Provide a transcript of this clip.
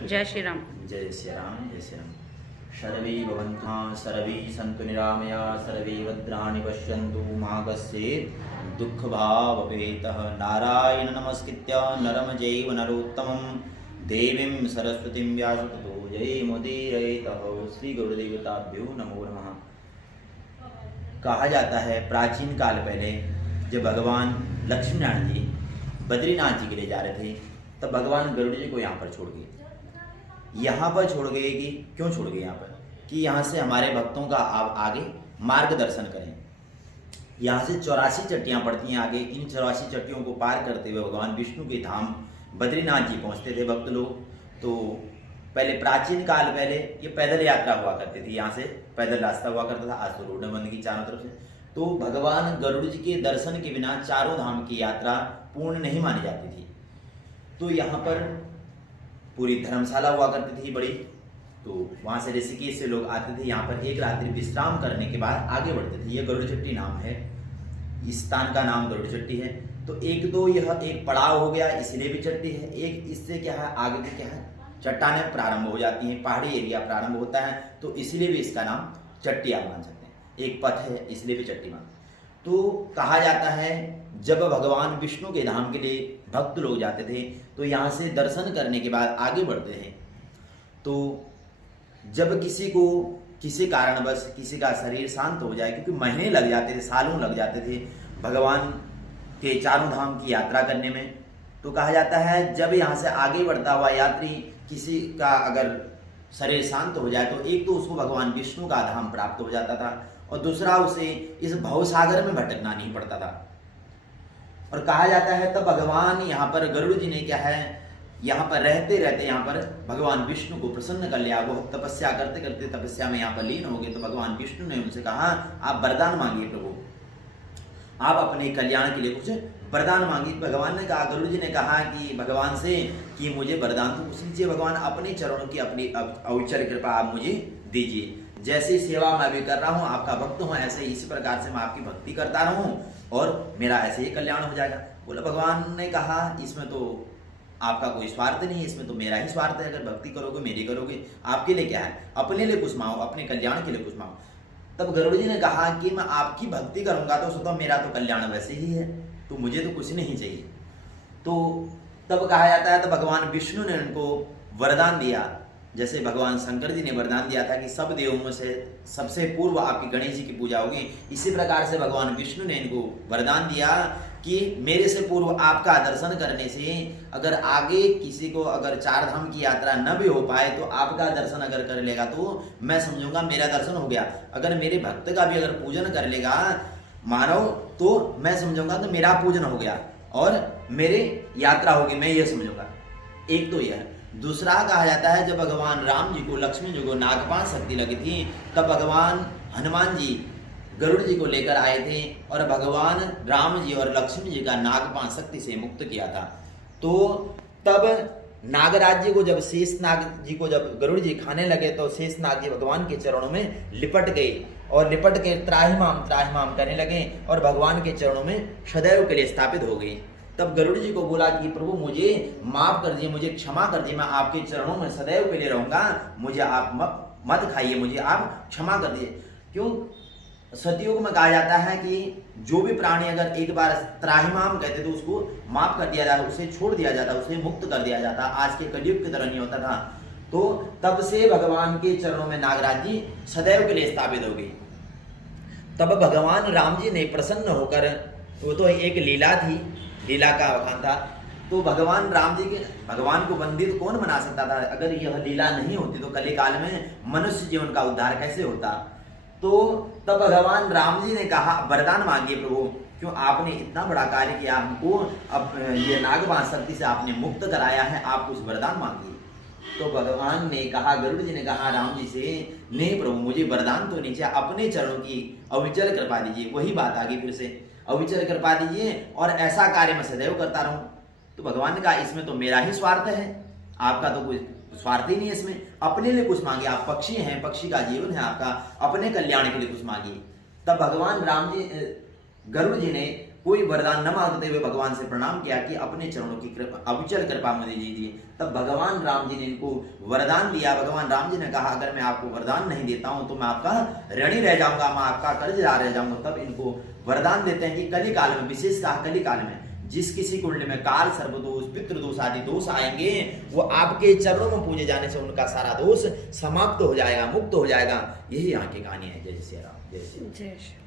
जय श्री राम। जय श्री राम। जय श्री राम। सर्वे भवन्तः सर्वे सन्तु निरामया सर्वे भद्राणि पश्यन्तु मा कश्चित् दुःखभावपेतः। नारायण नमस्कृत्य नरं चैव नरोत्तमं देवीं सरस्वतीं व्यास ततो जयमुदीरयेतः। श्री गुरुदेवताभ्यो नमो नमः। कहा जाता है प्राचीन काल पहले जब भगवान लक्ष्मीनारायण जी बद्रीनाथ जी के लिए जा रहे थे तब भगवान गरुड़ जी को यहाँ पर छोड़ गए। यहाँ पर छोड़ गए कि क्यों छोड़ गए यहाँ पर कि यहाँ से हमारे भक्तों का आप आगे मार्गदर्शन करें। यहाँ से 84 चट्टियाँ पड़ती हैं आगे। इन 84 चट्टियों को पार करते हुए भगवान विष्णु के धाम बद्रीनाथ जी पहुँचते थे भक्त लोग। तो पहले प्राचीन काल पहले ये पैदल यात्रा हुआ करती थी। यहाँ से पैदल रास्ता हुआ करता था। आज तो रोड बन गई चारों तरफ से। तो भगवान गरुड़ जी के दर्शन के बिना चारों धाम की यात्रा पूर्ण नहीं मानी जाती थी। तो यहाँ पर पूरी धर्मशाला हुआ करती थी बड़ी। तो वहाँ से ऋषिकेश से लोग आते थे। यहाँ पर एक रात्रि विश्राम करने के बाद आगे बढ़ते थे। ये गरुड़ चट्टी नाम है, इस स्थान का नाम गरुड़ चट्टी है। तो एक दो यह एक पड़ाव हो गया इसलिए भी चट्टी है। एक इससे क्या है आगे के क्या है चट्टानें प्रारंभ हो जाती हैं, पहाड़ी एरिया प्रारंभ होता है। तो इसलिए भी इसका नाम चट्टी आप मान सकते हैं। एक पथ है इसलिए भी चट्टी मान। तो कहा जाता है जब भगवान विष्णु के धाम के लिए भक्त लोग जाते थे तो यहाँ से दर्शन करने के बाद आगे बढ़ते हैं। तो जब किसी को किसी कारणवश किसी का शरीर शांत हो जाए, क्योंकि महीने लग जाते थे, सालों लग जाते थे भगवान के चारों धाम की यात्रा करने में। तो कहा जाता है जब यहाँ से आगे बढ़ता हुआ यात्री किसी का अगर शरीर शांत हो जाए तो एक तो उसको भगवान विष्णु का धाम प्राप्त हो जाता था और दूसरा उसे इस भवसागर में भटकना नहीं पड़ता था। और कहा जाता है तब भगवान यहाँ पर गरुड़ जी ने क्या है यहाँ पर रहते रहते यहाँ पर भगवान विष्णु को प्रसन्न कर लिया। वो तपस्या करते करते तपस्या में यहाँ पर लीन हो गए। तो भगवान विष्णु ने उनसे कहा आप वरदान मांगिए प्रभु, आप अपने कल्याण के लिए कुछ वरदान मांगिए। भगवान ने कहा, गरुड़ जी ने कहा कि भगवान से कि मुझे वरदान तो कुछ लीजिए भगवान, अपने चरणों की अपनी अविचल कृपा आप मुझे दीजिए। जैसी सेवा मैं भी कर रहा हूँ, आपका भक्त हूँ, ऐसे इसी प्रकार से मैं आपकी भक्ति करता रहूँ और मेरा ऐसे ही कल्याण हो जाएगा। बोला भगवान ने कहा इसमें तो आपका कोई स्वार्थ नहीं है, इसमें तो मेरा ही स्वार्थ है। अगर भक्ति करोगे मेरी करोगे, आपके लिए क्या है, अपने लिए कुछ मांगो, अपने कल्याण के लिए कुछ मांगो। तब गरुड़ जी ने कहा कि मैं आपकी भक्ति करूंगा तो स्वतः मेरा तो कल्याण वैसे ही है, तो मुझे तो कुछ नहीं चाहिए। तो तब कहा जाता है तो भगवान विष्णु ने उनको वरदान दिया। जैसे भगवान शंकर जी ने वरदान दिया था कि सब देवों में से सबसे पूर्व आपकी गणेश जी की पूजा होगी, इसी प्रकार से भगवान विष्णु ने इनको वरदान दिया कि मेरे से पूर्व आपका दर्शन करने से अगर आगे किसी को अगर चार धाम की यात्रा न भी हो पाए तो आपका दर्शन अगर कर लेगा तो मैं समझूंगा मेरा दर्शन हो गया। अगर मेरे भक्त का भी अगर पूजन कर लेगा मानव तो मैं समझूंगा तो मेरा पूजन हो गया और मेरी यात्रा होगी, मैं ये समझूंगा। एक तो यह। दूसरा कहा जाता है जब भगवान राम जी को लक्ष्मण जी को नागपाश शक्ति लगी थी तब भगवान हनुमान जी गरुड़ जी को लेकर आए थे और भगवान राम जी और लक्ष्मण जी का नागपाश शक्ति से मुक्त किया था। तो तब नागराज जी को जब शेषनाग जी को जब गरुड़ जी खाने लगे तो शेषनाग जी भगवान के चरणों में लिपट गए और लिपट के त्राहिमाम करने लगे और भगवान के चरणों में सदैव के लिए स्थापित हो गए। तब गरुड़ जी को बोला कि प्रभु मुझे माफ कर दीजिए, मुझे क्षमा कर दीजिए, मैं आपके चरणों में सदैव के लिए रहूंगा, मुझे आप मत खाइए, मुझे आप क्षमा कर दीजिए। क्यों सतयुग में कहा जाता है कि जो भी प्राणी अगर एक बार त्राहिमाम कहते तो उसको माफ कर दिया जाता, उसे छोड़ दिया जाता, उसे मुक्त कर दिया जाता। आज के कलयुग की तरह नहीं होता था। तो तब से भगवान के चरणों में नागराज जी सदैव के लिए स्थापित हो गई। तब भगवान राम जी ने प्रसन्न होकर, वो तो एक लीला थी, लीला का बखान था। तो भगवान राम जी के भगवान को बंदित कौन बना सकता था? अगर यह लीला नहीं होती तो कली काल में मनुष्य जीवन का उद्धार कैसे होता? तो तब भगवान राम जी ने कहा वरदान मांगिए प्रभु, क्यों आपने इतना बड़ा कार्य किया, हमको अब ये नागपाश शक्ति से आपने मुक्त कराया है, आप कुछ वरदान मांगिए। तो भगवान ने कहा, गरुड़ जी ने कहा राम जी से, नहीं प्रभु मुझे वरदान तो नहीं चाहिए, अपने चरणों की अविचल कृपा दीजिए। वही बात आ गई फिर से, अविचल कृपा दीजिए और ऐसा कार्य मैं सदैव करता रहूं। तो भगवान ने कहा इसमें तो मेरा ही स्वार्थ है, आपका तो कोई स्वार्थ ही नहीं है इसमें, अपने लिए कुछ मांगिए। आप पक्षी हैं, पक्षी का जीवन है आपका, अपने कल्याण के लिए कुछ मांगिए। तब भगवान राम जी गरुड़ जी ने कोई वरदान न मांगते हुए भगवान से प्रणाम किया कि अपने चरणों की कृपा अविचल कृपा मुझे दीजिए। तब भगवान राम जी ने इनको वरदान दिया। भगवान राम जी ने कहा अगर मैं आपको वरदान नहीं देता हूं तो मैं आपका ऋणी रह जाऊंगा, मैं आपका कर्जदार रह जाऊंगा। तब इनको वरदान देते हैं कि कली काल में, विशेषतः कली काल में जिस किसी कुंडली में काल, सर्वदोष, पितृदोष आदि दोष आएंगे, वो आपके चरणों में पूजे जाने से उनका सारा दोष समाप्त हो जाएगा, मुक्त हो जाएगा। यही यहाँ की कहानी है। जय श्री राम, जय श्री।